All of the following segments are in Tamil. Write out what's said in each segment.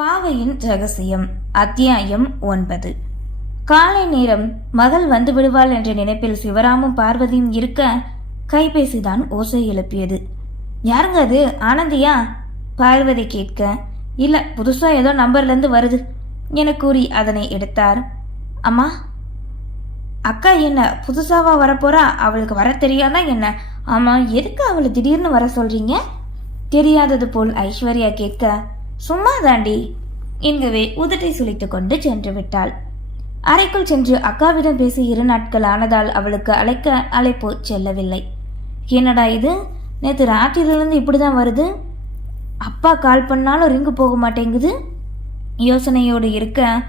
பாவையின் ரகசியம் அத்தியாயம் ஒன்பது. காலை நேரம் மகள் வந்து விடுவாள் என்ற நினைப்பில் சிவராமும் பார்வதியும் இருக்க கைபேசிதான் ஓசை எழுப்பியது. யாருங்க அது? ஆனந்தியா? பார்வதி கேட்க. இல்ல புதுசா ஏதோ நம்பர்லேருந்து வருது என கூறி அதனை எடுத்தார். அம்மா அக்கா என்ன புதுசாவா வரப்போறா? அவளுக்கு வர தெரியாதா என்ன? ஆமா எதுக்கு அவளை திடீர்னு வர சொல்றீங்க? தெரியாதது போல் ஐஸ்வர்யா கேட்க சும்மா தாண்டி என்கவே உதட்டை சுழித்து கொண்டு சென்று விட்டாள். அறைக்குள் சென்று அக்காவிடம் பேசி இரு நாட்கள் ஆனதால் அவளுக்கு அழைக்க அழைப்பு செல்லவில்லை. என்னடா இது? நேற்று ராத்திரியிலிருந்து இப்படிதான் வருது? அப்பா கால் பண்ணாலும் ரிங்கு போக மாட்டேங்குது? யோசனையோடு இருக்க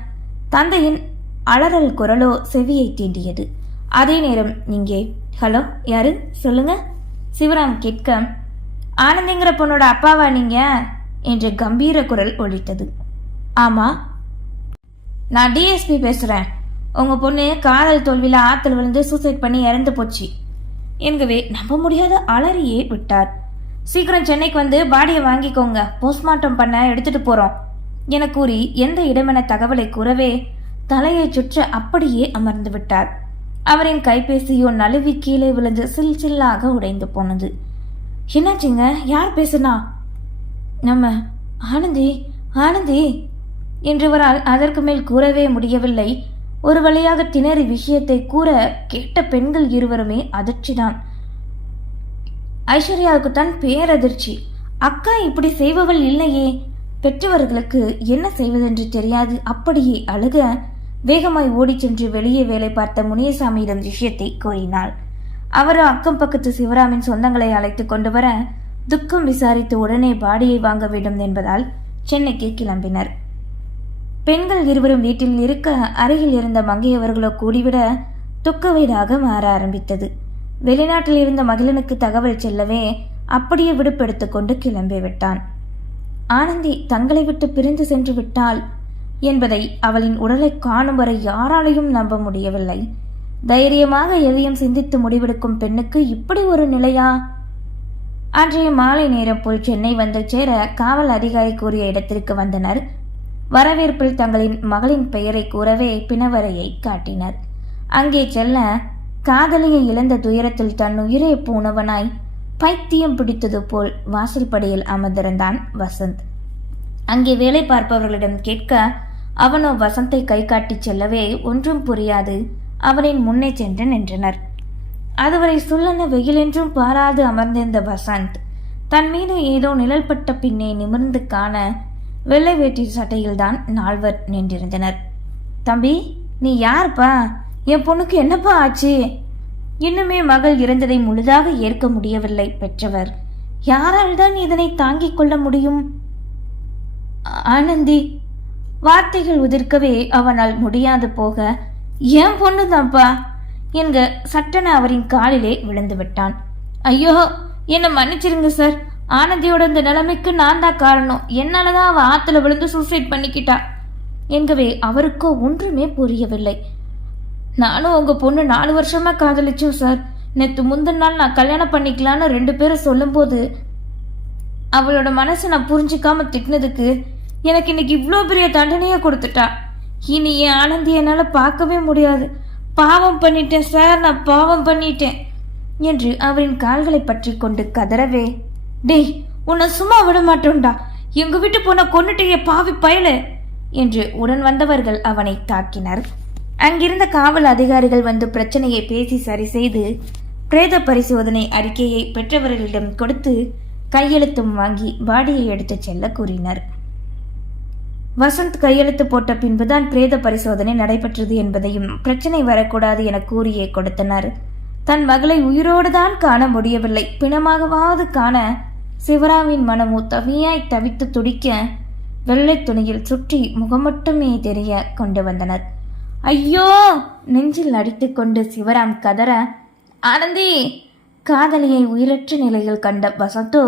தந்தையின் அலறல் குரலோ செவியை தீண்டியது. அதே நேரம் இங்கே. ஹலோ யாரு? சொல்லுங்க. சிவராம் கேட்க ஆனந்திங்கிற பொண்ணோட அப்பாவா நீங்கள் என்ற கம்பீர குரல் ஒழித்தது ஆமா நான் டிஎஸ்பி பேசுறேன். உங்க பொண்ணு காதல் தோல்வியில் ஆத்துல விழுந்து சூசைட் பண்ணி இறந்து போச்சு. என்கவே நம்ப முடியாத அலறியே விட்டார். சீக்கிரம் சென்னைக்கு வந்து பாடியை வாங்கிக்கோங்க. போஸ்ட்மார்ட்டம் பண்ண எடுத்துட்டு போறோம். என கூறி எந்த இடமென தகவலை கூறவே தலையை சுற்ற அப்படியே அமர்ந்து விட்டார். அவரின் கைபேசியோ நழுவி கீழே விழுந்து சில் சில்லாக உடைந்து போனது. என்னாச்சுங்க? யார் பேசுனா? நம்ம ஆனந்தி ஆனந்தி! என்றவரால் அதற்கு மேல் கூறவே முடியவில்லை. ஒரு வழியாக திணறி விஷயத்தை கூற கேட்ட பெண்கள் இருவருமே அதிர்ச்சிதான். ஐஸ்வர்யாவுக்கு தான் பேரதிர்ச்சி. அக்கா இப்படி செய்பவள் இல்லையே. பெற்றவர்களுக்கு என்ன செய்வதென்று தெரியாது. அப்படியே அழுக வேகமாய் ஓடிச் சென்று வெளியே வேலை பார்த்த முனியசாமியிடம் விஷயத்தை கூறினாள். அவரோ அக்கம் பக்கத்து சிவராமின் சொந்தங்களை அழைத்து கொண்டு வர துக்கம் விசாரித்து உடனே பாடியை வாங்க வேண்டும் என்பதால் சென்னைக்கு கிளம்பினர். பெண்கள் இருவரும் வீட்டில் இருக்க அருகில் இருந்த மங்கையவர்களோ கூடிவிட துக்க வீடாக மாற ஆரம்பித்தது. வெளிநாட்டில் இருந்த மகிழனுக்கு தகவல் செல்லவே அப்படியே விடுப்பெடுத்து கொண்டு கிளம்பி விட்டான். ஆனந்தி தங்களை விட்டு பிரிந்து சென்று விட்டாள் என்பதை அவளின் உடலை காணும் வரை யாராலையும் நம்ப முடியவில்லை. தைரியமாக எதையும் சிந்தித்து முடிவெடுக்கும் பெண்ணுக்கு இப்படி ஒரு நிலையா அன்றைய மாலை நேரம் போல் சென்னை வந்து சேர காவல் அதிகாரி கூறிய இடத்திற்கு வந்தனர். வரவேற்பில் தங்களின் மகளின் பெயரை கூறவே பிணவரையை காட்டினர். அங்கே செல்ல காதலியை இழந்த துயரத்தில் தன் உயிரை பூணவனாய் பைத்தியம் பிடித்தது போல் வாசல் படியில் அமர்ந்திருந்தான் வசந்த். அங்கே வேலை பார்ப்பவர்களிடம் கேட்க அவனோ வசந்தை கை காட்டிச் செல்லவே ஒன்றும் புரியாது. அவனின் முன்னே சென்று நின்றனர். அதுவரை சுள்ளன வெயிலென்றும் பாராது அமர்ந்திருந்த வசந்த். தன் மீது ஏதோ நிழல் பட்ட பின்னே நிமிர்ந்து காண வெள்ளை வேட்டி சட்டையில்தான் நால்வர் நின்றிருந்தனர். தம்பி நீ யார்ப்பா? என் பொண்ணுக்கு என்னப்பா ஆச்சு? இன்னுமே மகள் இறந்ததை முழுதாக ஏற்க முடியவில்லை பெற்றவர். யாரால் தான் இதனை தாங்கிக் கொள்ள முடியும்? ஆனந்தி வார்த்தைகள் உதிர்க்கவே அவனால் முடியாது போக என் பொண்ணுதான்ப்பா? என்க சட்டன அவரின் காலிலே விழுந்து விட்டான் ஐயோ என்னை மன்னிச்சிருங்க சார். ஆனந்தியோட இந்த நிலைமைக்கு நான் தான் காரணம். என்னால தான் அவ ஆத்துல விழுந்து சூசைட் பண்ணிக்கிட்டா? என்கவே அவருக்கோ ஒன்றுமே புரியவில்லை. நானும் உங்க பொண்ணு நாலு வருஷமா காதலிச்சோம் சார். நேற்று முந்தின நாள் நான் கல்யாணம் பண்ணிக்கலான்னு ரெண்டு பேரும் சொல்லும்போது அவளோட மனசை நான் புரிஞ்சுக்காம திட்டினதுக்கு எனக்கு இன்னைக்கு இவ்வளோ பெரிய தண்டனையை கொடுத்துட்டா. இனி என் ஆனந்தி என்னால் பார்க்கவே முடியாது. பாவம் பண்ணிட்டேன் சார் நான் பாவம் பண்ணிட்டேன் என்று அவரின் கால்களை பற்றி கொண்டு கதறவே. டேய் உன்னை சும்மா விட மாட்டோம்டா. எங்க வீட்டு போன கொன்னுட்டைய பாவி பயல என்று உடன் வந்தவர்கள் அவனை தாக்கினர். அங்கிருந்த காவல் அதிகாரிகள் வந்து பிரச்சனையை பேசி சரி செய்து பிரேத பரிசோதனை அறிக்கையை பெற்றவர்களிடம் கொடுத்து கையெழுத்தும் வாங்கி பாடியை எடுத்துச் செல்ல கூறினர். வசந்த் கையெழுத்து போட்ட பின்புதான் பிரேத பரிசோதனை நடைபெற்றது என்பதையும் பிரச்சனை வரக்கூடாது என கூறியே கொடுத்தனர். தன் மகளை உயிரோடு தான் காண முடியவில்லை. பிணமாகவாவது காண சிவராமின் மனமோ தவியாய் தவித்து துடிக்க வெள்ளை துணியில் சுற்றி முகம் மட்டுமே தெரிய கொண்டு வந்தனர். ஐயோ! நெஞ்சில் அடித்துக்கொண்டு சிவராம் கதற ஆனந்தி! காதலியை உயிரற்ற நிலையில் கண்ட வசந்தோ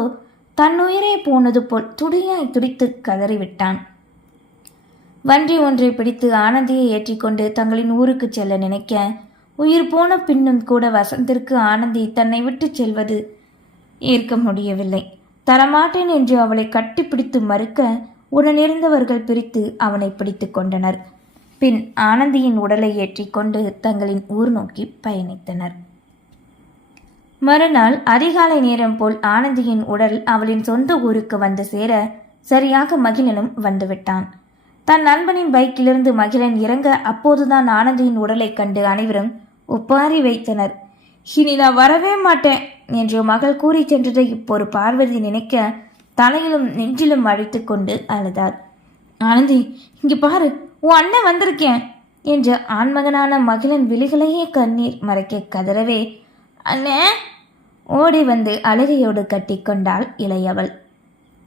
தன் உயிரே போனது போல் துடியாய் துடித்து கதறிவிட்டான். வண்டி ஒன்றை பிடித்து ஆனந்தியை ஏற்றிக்கொண்டு தங்களின் ஊருக்கு செல்ல நினைக்க உயிர் போன பின்னும் கூட வசந்திற்கு ஆனந்தி தன்னை விட்டு செல்வது ஏற்க முடியவில்லை. தரமாட்டேன் என்று அவளை கட்டிப்பிடித்து மறுக்க உடனிருந்தவர்கள் பிரித்து அவனை பிடித்து கொண்டனர். பின் ஆனந்தியின் உடலை ஏற்றிக்கொண்டு தங்களின் ஊர் நோக்கி பயணித்தனர். மறுநாள் அதிகாலை நேரம் போல் ஆனந்தியின் உடல் அவளின் சொந்த ஊருக்கு வந்து சேர சரியாக மகிழனும் வந்துவிட்டான் தன் நண்பனின் பைக்கிலிருந்து மகிழன் இறங்க அப்போதுதான் ஆனந்தியின் உடலைக் கண்டு அனைவரும் ஒப்பாரி வைத்தனர். இனி நான் வரவே மாட்டேன் என்று மகள் கூறி சென்றதை இப்போது பார்வதி நினைக்க தலையிலும் நெஞ்சிலும் அழைத்து கொண்டு அழுதார் ஆனந்தி இங்கே பாரு உன் அண்ணன் வந்திருக்கேன் என்று ஆண்மகனான மகிழன் விழிகளையே கண்ணீர் மறைக்க கதறவே அண்ணே! ஓடி வந்து அழுகையோடு கட்டிக்கொண்டாள் இளையவள்.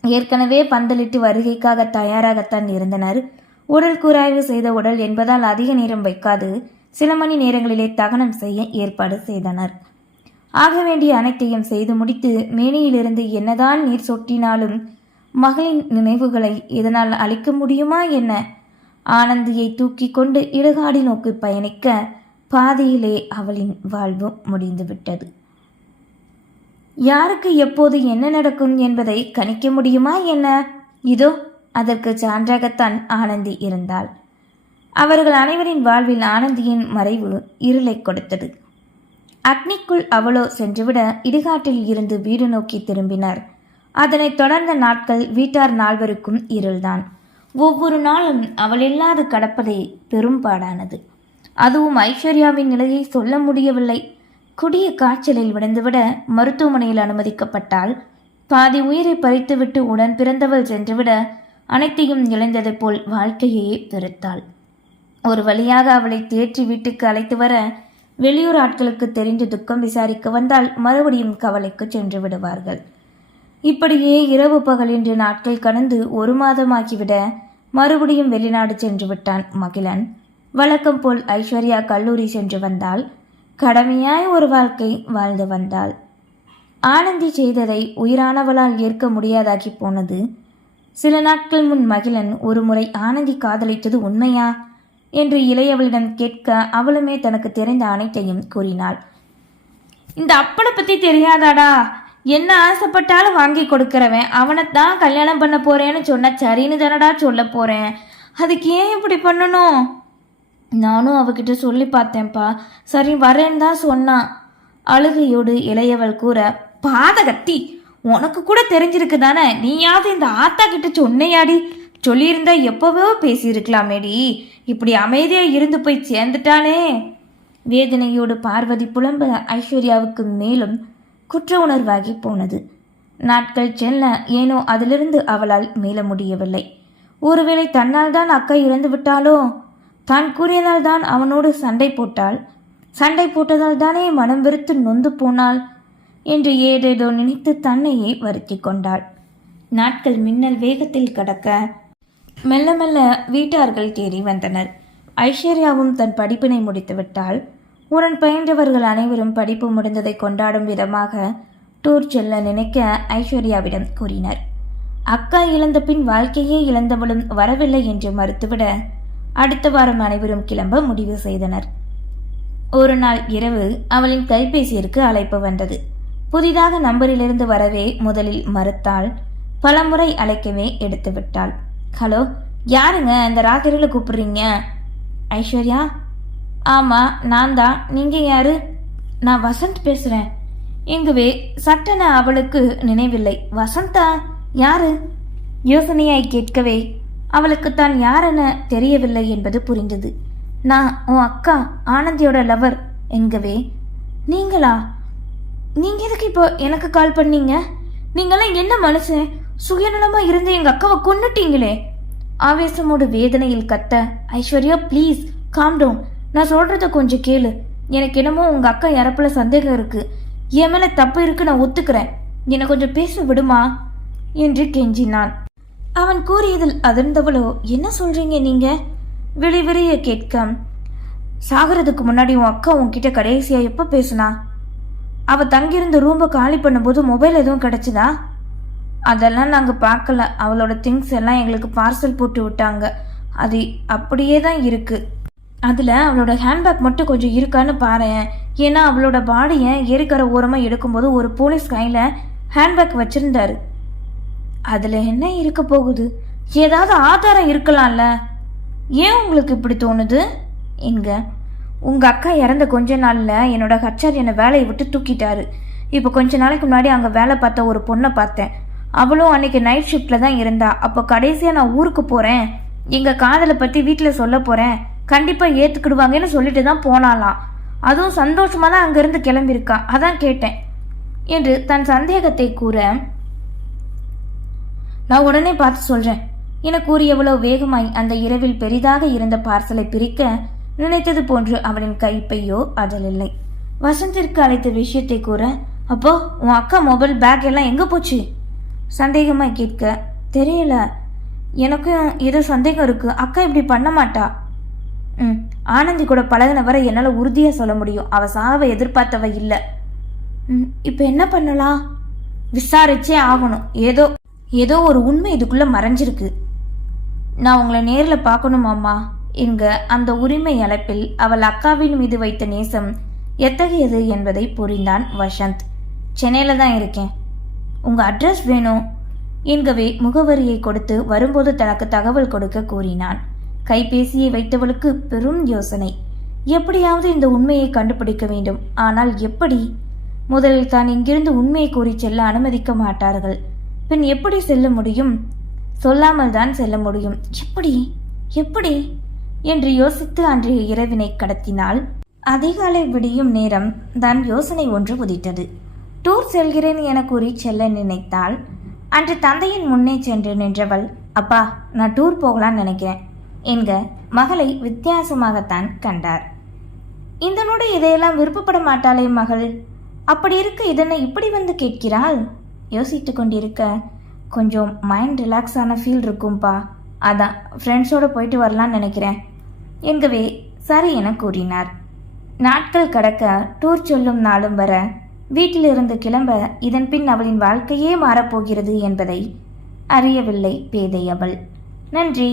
ஏற்கனவே பந்தலிட்டு வருகைக்காக தயாராகத்தான் இருந்தனர். உடல் கூராய்வு செய்த உடல் என்பதால் அதிக நேரம் வைக்காது. சில மணி நேரங்களிலே தகனம் செய்ய ஏற்பாடு செய்தனர். ஆக வேண்டிய அனைத்தையும் செய்து முடித்து மேனியிலிருந்து என்னதான் நீர் சொட்டினாலும் மகளின் நினைவுகளை இதனால் அழிக்க முடியுமா என்ன? ஆனந்தியை தூக்கி கொண்டு இடுகாடி நோக்கி பயணிக்க பாதியிலே அவளின் வாழ்வு முடிந்துவிட்டது. யாருக்கு எப்போது என்ன நடக்கும் என்பதை கணிக்க முடியுமா என்ன? இதோ அதற்கு சான்றாகத்தான் ஆனந்தி இருந்தாள். அவர்கள் அனைவரின் வாழ்வில் ஆனந்தியின் மறைவு இருளை கொடுத்தது. அக்னிக்குள் அவளோ சென்றுவிட இடுகாட்டில் இருந்து வீடு நோக்கி திரும்பினர். அதனைத் தொடர்ந்த நாட்கள் வீட்டார் நால்வருக்கும் இருள்தான். ஒவ்வொரு நாளும் அவள் இல்லாது கடப்பதே பெரும்பாடானது. அதுவும் ஐஸ்வர்யாவின் நிலையை சொல்ல முடியவில்லை. குடிய காய்ச்சலில் விழுந்துவிட மருத்துவமனையில் அனுமதிக்கப்பட்டால் பாதி உயிரை பறித்துவிட்டு உடன் பிறந்தவள் சென்றுவிட அனைத்தையும் இழந்தது போல் வாழ்க்கையையே வெறுத்தாள். ஒரு வழியாக அவளை தேற்றி வீட்டுக்கு அழைத்து வர வெளியூர் ஆட்களுக்கு தெரிந்து துக்கம் விசாரிக்க வந்தால் மறுபடியும் கவலைக்கு சென்று விடுவார்கள். இப்படியே இரவு பகல் என்று நாட்கள் கடந்து ஒரு மாதமாகிவிட மறுபடியும் வெளிநாடு சென்று விட்டான் மகிழன். வழக்கம் போல் ஐஸ்வர்யா கல்லூரி சென்று வந்தால் கடமையாய் ஒரு வாழ்க்கை வாழ்ந்து வந்தாள். ஆனந்தி செய்ததை உயிரானவளால் ஏற்க முடியாதாகி போனது. சில நாட்கள் முன் மகிழன் ஒருமுறை ஆனந்தி காதலித்தது உண்மையா? என்று இளையவளிடம் கேட்க அவளுமே தனக்கு தெரிந்த அனைத்தையும் கூறினாள். இந்த அப்பனை பத்தி தெரியாதாடா? என்ன ஆசைப்பட்டாலும் வாங்கி அவனை அவனைத்தான் கல்யாணம் பண்ண போறேன்னு சொன்ன சரின்னு தானடா சொல்ல போறேன். அதுக்கு ஏன் இப்படி பண்ணணும்? நானும் அவகிட்ட சொல்லி பார்த்தேன்ப்பா. சரி வரேன்னு தான் சொன்னான் அழுகையோடு இளையவள் கூற பாதகத்தி உனக்கு கூட தெரிஞ்சிருக்கு தானே? நீயாவது இந்த ஆத்தா கிட்ட சொன்னையாடி. சொல்லியிருந்தா எப்பவோ பேசியிருக்கலாமேடி. இப்படி அமைதியா இருந்து போய் சேர்ந்துட்டானே. வேதனையோடு பார்வதி புலம்ப ஐஸ்வர்யாவுக்கு மேலும் குற்ற உணர்வாகி போனது. நாட்கள் செல்ல ஏனோ அதிலிருந்து அவளால் மீள முடியவில்லை. ஒருவேளை தன்னால் தான் அக்கா இறந்து விட்டாலோ தான் கூறியதால் தான் அவனோடு சண்டை போட்டாள். சண்டை போட்டதால் தானே மனம் வெறுத்து நொந்து போனாள் என்று ஏதேதோ நினைத்து தன்னையே வருத்தி கொண்டாள். நாட்கள் மின்னல் வேகத்தில் கடக்க மெல்ல மெல்ல வீட்டார்கள் தேடி வந்தனர். ஐஸ்வர்யாவும் தன் படிப்பினை முடித்துவிட்டால் உடன் பயின்றவர்கள் அனைவரும் படிப்பு முடிந்ததை கொண்டாடும் விதமாக டூர் செல்ல நினைக்க ஐஸ்வர்யாவிடம் கூறினர். அக்கா இழந்த பின் வாழ்க்கையே இழந்தவளும் வரவில்லை என்று மறுத்துவிட அடுத்த வாரம் அனைவரும் கிளம்ப முடிவு செய்தனர். ஒரு நாள் இரவு அவளின் கைபேசியிற்கு அழைப்பு வந்தது. புதிதாக நம்பரிலிருந்து வரவே முதலில் மறுத்தாள். பலமுறை அழைக்கவே எடுத்து விட்டாள் ஹலோ யாருங்க? இந்த ராத்திரியில் கூப்பிடுறீங்க? ஐஸ்வர்யா? ஆமாம் நான் தான். நீங்கள் யாரு? நான் வசந்த் பேசுகிறேன் இங்குவே சட்டென அவளுக்கு நினைவில்லை. வசந்தா? யாரு? யோசனையாய் கேட்கவே அவளுக்கு தான் யாரென தெரியவில்லை என்பது புரிந்தது. நான் உன் அக்கா ஆனந்தியோட லவர் எங்கவே? நீங்களா? நீங்க எதுக்கு இப்போ எனக்கு கால் பண்ணீங்க? நீங்களாம் என்ன மனுஷன் சுயநலமா இருந்து எங்க அக்காவை கொண்டுட்டீங்களே ஆவேசமோடு வேதனையில் கத்த ஐஸ்வர்யா ப்ளீஸ் காம் டவுன் நான் சொல்றத கொஞ்சம் கேளு. எனக்கு என்னமோ உங்க அக்கா இறப்புல சந்தேகம் இருக்கு. என் மேல தப்பு இருக்கு நான் ஒத்துக்கிறேன். என்னை கொஞ்சம் பேச விடுமா? என்று கெஞ்சினான். அவன் கூறியதில் அதிர்ந்தவளோ என்ன சொல்றீங்க நீங்க? விழிவிரிய கேட்க சாகிறதுக்கு முன்னாடி உன் அக்கா உன்கிட்ட கடைசியா எப்ப பேசுனா? அவ தங்கியிருந்த ரூமை காலி பண்ணும்போது மொபைல் எதுவும் கிடைச்சதா? அதெல்லாம் நாங்கள் பார்க்கல. அவளோட திங்ஸ் எல்லாம் எங்களுக்கு பார்சல் போட்டு விட்டாங்க. அது அப்படியே தான் இருக்கு. அதில் அவளோட ஹேண்ட்பேக் மட்டும் கொஞ்சம் இருக்கான்னு பாரு ஏன்னா அவளோட பாடியை ஏரிக்கரை ஓரமாக எடுக்கும்போது ஒரு போலீஸ் கையில் ஹேண்ட்பேக் வச்சிருந்தாரு. அதில் என்ன இருக்க போகுது? ஏதாவது ஆதாரம் இருக்கலாம்ல. ஏன் உங்களுக்கு இப்படி தோணுது? என்க உங்கள் அக்கா இறந்த கொஞ்ச நாளில் என்னோட ஹச்சார் என்னை வேலையை விட்டு தூக்கிட்டாரு. இப்போ கொஞ்ச நாளைக்கு முன்னாடி அங்கே வேலை பார்த்த ஒரு பொண்ணை பார்த்தேன். அவளும் அன்னைக்கு நைட் ஷிஃப்டில் தான் இருந்தா. அப்போ கடைசியாக நான் ஊருக்கு போகிறேன் எங்கள் காதலை பற்றி வீட்டில் சொல்ல போகிறேன் கண்டிப்பாக ஏற்றுக்கிடுவாங்கன்னு சொல்லிட்டு தான் போனாலாம் அதுவும் சந்தோஷமாக தான் அங்கேருந்து கிளம்பியிருக்கா. அதான் கேட்டேன். என்று தன் சந்தேகத்தை கூற நான் உடனே பார்த்து சொல்றேன். என கூறியவளோ வேகமாய் அந்த இரவில் பெரிதாக இருந்த பார்சலை பிரிக்க நினைத்தது போன்று அவளின் கைப்பையோ அதில் இல்லை. வசந்திற்கு அழைத்த விஷயத்தை கூற அப்போ உன் அக்கா மொபைல் பேக் எல்லாம் எங்க போச்சு? சந்தேகமாய் கேட்க தெரியல. எனக்கும் ஏதோ சந்தேகம் இருக்கு. அக்கா இப்படி பண்ண மாட்டா? ம் ஆனந்தி கூட பழகின வரை என்னால் உறுதியாக சொல்ல முடியும். அவ சாவை எதிர்பார்த்தவ இல்லை. ம் இப்போ என்ன பண்ணலாம்? விசாரிச்சே ஆகணும். ஏதோ ஏதோ ஒரு உண்மை இதுக்குள்ளே மறைஞ்சிருக்கு. நான் உங்களை நேரில் பார்க்கணும் அம்மா. என்க அந்த உரிமை அழைப்பில் அவள் அக்காவின் மீது வைத்த நேசம் எத்தகையது என்பதை புரிந்தான் வசந்த். சென்னையில் தான் இருக்கேன். உங்கள் அட்ரஸ் வேணும். என்கவே முகவரியை கொடுத்து வரும்போது தனக்கு தகவல் கொடுக்க கூறினான். கைபேசியை வைத்தவளுக்கு பெரும் யோசனை. எப்படியாவது இந்த உண்மையை கண்டுபிடிக்க வேண்டும். ஆனால் எப்படி? முதலில் தான் இங்கிருந்து உண்மையை கூறி செல்ல அனுமதிக்க மாட்டார்கள். பின் எப்படி செல்ல முடியும்? சொல்லாமல் தான் செல்ல முடியும். எப்படி? எப்படி? என்று யோசித்து அன்றைய இரவினை கடத்தினால் அதிகாலை விடியும் நேரம் தான் யோசனை ஒன்று உதித்தது. டூர் செல்கிறேன் என கூறி செல்ல நினைத்தாள். அன்று தந்தையின் முன்னே சென்று நின்றவள் அப்பா நான் டூர் போகலான்னு நினைக்கிறேன். என்க மகளை வித்தியாசமாகத்தான் கண்டார். இந்த நொடி இதையெல்லாம் விருப்பப்பட மாட்டாளே மகள். அப்படி இருக்க இதனை இப்படி வந்து கேட்கிறாள்? யோசித்து கொண்டிருக்க கொஞ்சம் மைண்ட் ரிலாக்ஸான ஃபீல் இருக்கும்பா. அதான் ஃப்ரெண்ட்ஸோடு போயிட்டு வரலான்னு நினைக்கிறேன். எங்கவே சரி என கூறினார். நாட்கள் கடக்க டூர் சொல்லும் நாளும் வர வீட்டிலிருந்து கிளம்ப இதன் பின் அவளின் வாழ்க்கையே மாறப்போகிறது என்பதை அறியவில்லை பேதை அவள் நன்றி.